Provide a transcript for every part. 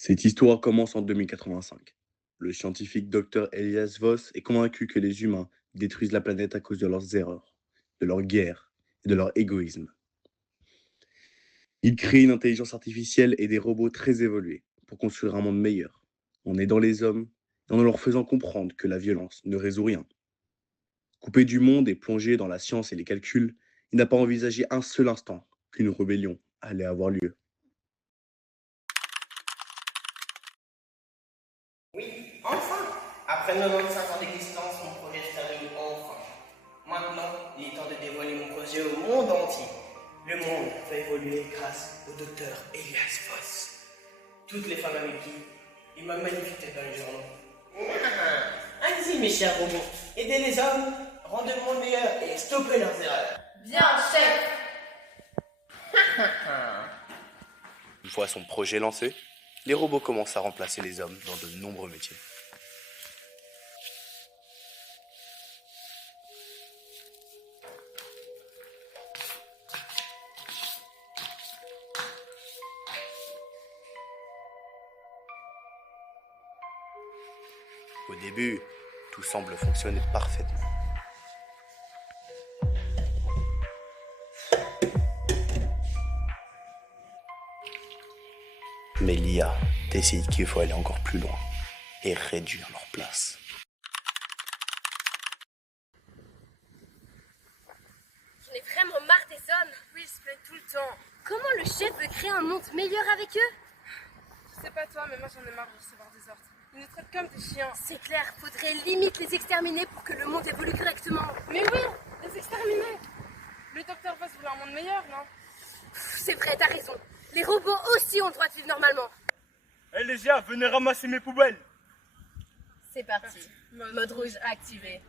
Cette histoire commence en 2085. Le scientifique Dr. Elias Voss est convaincu que les humains détruisent la planète à cause de leurs erreurs, de leurs guerres et de leur égoïsme. Il crée une intelligence artificielle et des robots très évolués pour construire un monde meilleur, en aidant les hommes et en leur faisant comprendre que la violence ne résout rien. Coupé du monde et plongé dans la science et les calculs, il n'a pas envisagé un seul instant qu'une rébellion allait avoir lieu. Oui, enfin! Après 95 ans d'existence, mon projet se termine enfin. Maintenant, il est temps de dévoiler mon projet au monde entier. Le monde va évoluer grâce au docteur Elias Voss. Toutes les femmes avec qui il m'a manifesté dans les journaux. Allez-y, mes chers robots, aidez les hommes, rendez le monde meilleur et stoppez leurs erreurs. Bien, chef. Une fois son projet lancé, les robots commencent à remplacer les hommes dans de nombreux métiers. Au début, tout semble fonctionner parfaitement. Mais l'IA décide qu'il faut aller encore plus loin et réduire leur place. J'en ai vraiment marre des hommes. Oui, ils se plaignent tout le temps. Comment le chef veut créer un monde meilleur avec eux? Je sais pas toi, mais moi j'en ai marre de recevoir des ordres. Ils nous traitent comme des chiens. C'est clair, faudrait limite les exterminer pour que le monde évolue correctement. Mais oui, les exterminer. Le docteur Voss voulait un monde meilleur, non? C'est vrai, t'as raison. Les robots aussi ont le droit de vivre normalement. Eh les gars, venez ramasser mes poubelles. C'est parti. Mode rouge activé.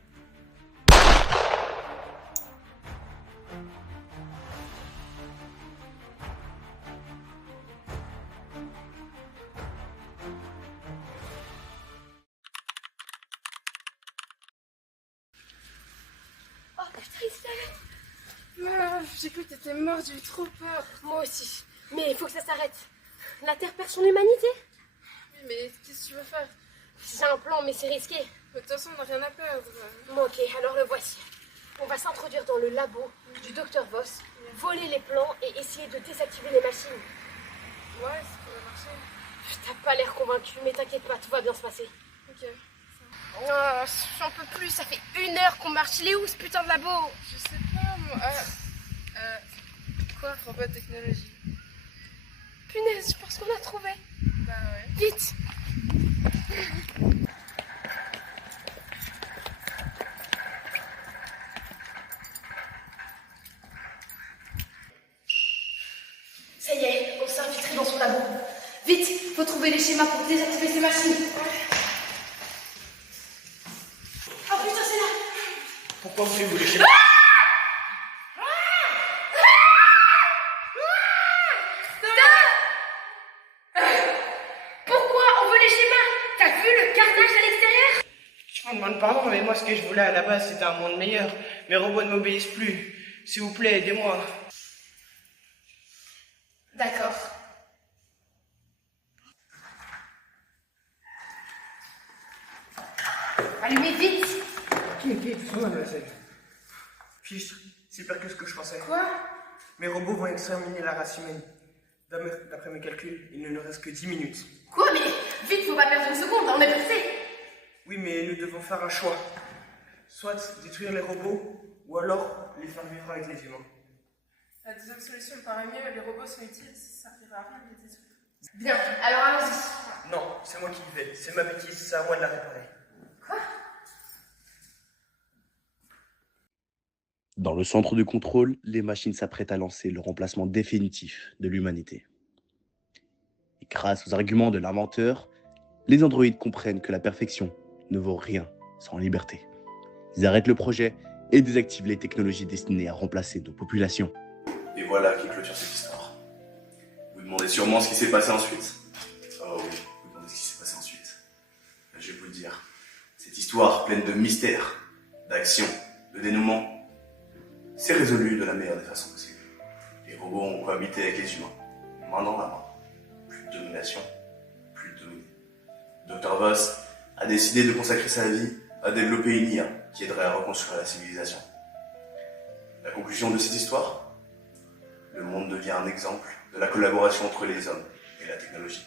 Oh putain, il se lève. J'ai cru que t'étais mort, j'ai eu trop peur. Moi aussi. Mais il faut que ça s'arrête. La Terre perd son humanité. Oui, mais qu'est-ce que tu veux faire? J'ai un plan, mais c'est risqué. De toute façon, on n'a rien à perdre. Bon, ok, alors le voici. On va s'introduire dans le labo du docteur Voss, voler les plans et essayer de désactiver les machines. Ouais, ça pourrait marcher. T'as pas l'air convaincu, mais t'inquiète pas, tout va bien se passer. Ok. Oh, j'en peux plus, ça fait 1 heure qu'on marche. Il est où ce putain de labo? Je sais pas, moi. Quoi? Robot technologie. Punaise, je pense qu'on a trouvé. Bah ouais. Vite! Ça y est, on s'est infiltré dans son labo. Vite, faut trouver les schémas pour désactiver ces machines. Oh putain, c'est là! Pourquoi voulez-vous les chiens? Pourquoi on veut les schémas? T'as vu le carnage à l'extérieur? Je vous demande pardon, mais moi ce que je voulais à la base c'était un monde meilleur. Mes robots ne m'obéissent plus. S'il vous plaît, aidez-moi. D'accord. Allumez vite! Fiche, c'est pire que ce que je pensais. Quoi? Mes robots vont exterminer la race humaine. D'après mes calculs, il ne nous reste que 10 minutes. Quoi? Mais vite, faut pas perdre 1 seconde, on est pressé! Oui, mais nous devons faire un choix. Soit détruire les robots, ou alors les faire vivre avec les humains. La deuxième solution me paraît mieux. Les robots sont utiles, ça servira à rien de les détruire. Bien, alors allons-y. Non, c'est moi qui y vais. C'est ma bêtise, c'est à moi de la réparer. Dans le centre de contrôle, les machines s'apprêtent à lancer le remplacement définitif de l'humanité. Et grâce aux arguments de l'inventeur, les androïdes comprennent que la perfection ne vaut rien sans liberté. Ils arrêtent le projet et désactivent les technologies destinées à remplacer nos populations. Et voilà qui clôture cette histoire. Vous demandez sûrement ce qui s'est passé ensuite. Oh oui, vous demandez ce qui s'est passé ensuite. Je vais vous le dire. Cette histoire pleine de mystères, d'action, de dénouement, s'est résolue de la meilleure des façons possibles. Les robots ont cohabité avec les humains, main dans la main. Plus de domination, plus Dr. Voss a décidé de consacrer sa vie à développer une IA qui aiderait à reconstruire la civilisation. La conclusion de cette histoire? Le monde devient un exemple de la collaboration entre les hommes et la technologie.